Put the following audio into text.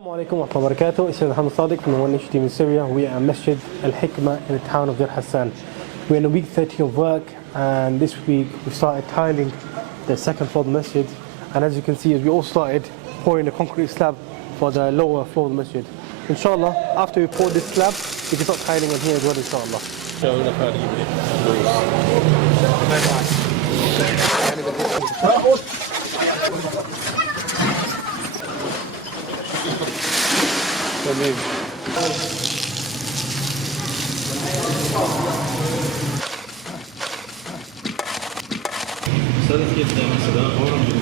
Assalamu alaikum wa rahmatullahi wa barakatuh. It's Muhammad Sadiq from the One Nation team in Syria. We are at Masjid Al Hikmah in the town of Dir Hassan. We're in week 13 of work, and this week we started tiling the second floor of the masjid. And as you can see, we all started pouring the concrete slab for the lower floor of the masjid. Inshallah, after we pour this slab, we can start tiling on here as well, inshallah. صدق كيف تعمل صدق